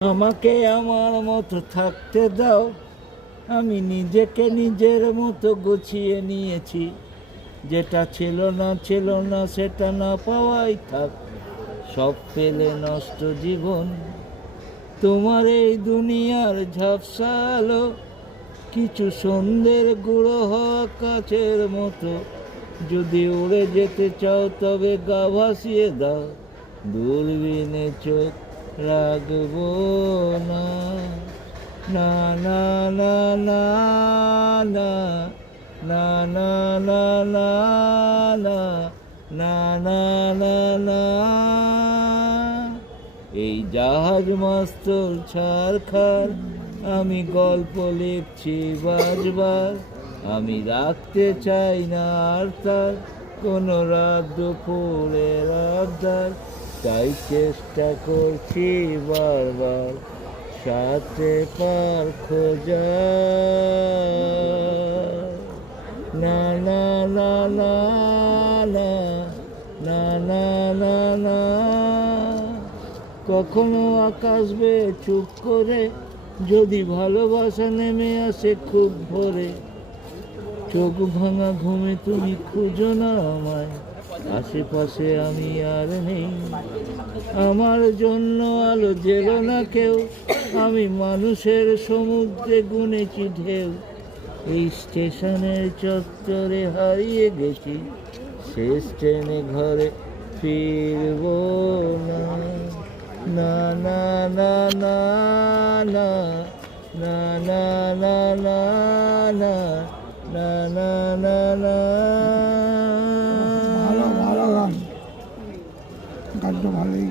আমাকে আমার মতো থাকতে দাও, আমি নিজেকে নিজের মতো গুছিয়ে নিয়েছি। যেটা ছিল না সেটা না পাওয়াই থাক, সব পেলে নষ্ট জীবন। তোমার এই দুনিয়ার ঝাপসা আলো কিছু সন্ধ্যের গুঁড়ো হওয়া কাছের মতো। যদি উড়ে যেতে চাও তবে গা ভাসিয়ে দাও, দূরবীনে চোখ রাখবো না। না না না না না না না না না না না না না না। এই জাহাজ মাস্তর ছারখার, আমি গল্প লিখছি বাজবার। আমি রাখতে চাই না আর তার কোনো রাত দুপুরের আবদার, তাই চেষ্টা করছি বারবার সাথে পার খোঁজা। না না না না না না না না না। কখনো আকাশ বেয়ে চুপ করে যদি ভালোবাসা নেমে আসে খুব ভোরে, চোখ ভাঙা ঘুমে তুমি খুঁজো না আমায়, আশেপাশে আমি আর নেই। আমার জন্য আলো জেলো না কেউ, আমি মানুষের সমুদ্রে গুনেছি ঢেউ। এই স্টেশনের চত্বরে হারিয়ে গেছি, শেষ ট্রেনে ঘরে ফিরবো না। না না না না না না না না না না না না না না। ভালো ভালো গান, গানটা ভালোই